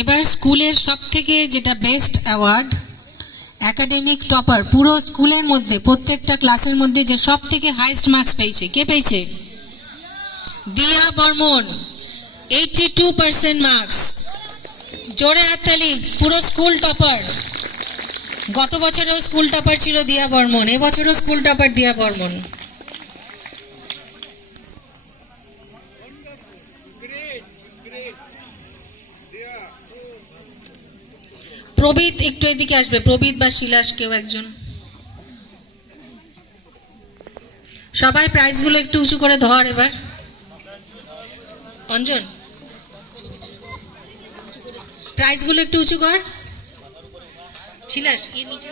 এবার স্কুলের সবথেকে যেটা বেস্ট অ্যাওয়ার্ড, একাডেমিক টপার, পুরো স্কুলের মধ্যে প্রত্যেকটা ক্লাসের মধ্যে যে সবথেকে হাইয়েস্ট মার্কস পেয়েছে, কে পেয়েছে? দিয়া বর্মন, 82% মার্কস। জোরে হাততালি, পুরো স্কুল টপার। গত বছরেও স্কুল টপার ছিল দিয়া বর্মন, এবছরও স্কুল টপার দিয়া বর্মন। প্রবীত একটু এদিকে আসবে, প্রবীত বা শিলাস কেউ একজন। সবাই প্রাইজগুলো একটু উঁচু করে ধর। এবার অঞ্জন, প্রাইজগুলো একটু উঁচু কর। শিলাস নিচে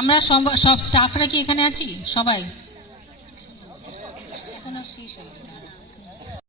আমরা সব স্টাফরা কি এখানে আছি? সবাই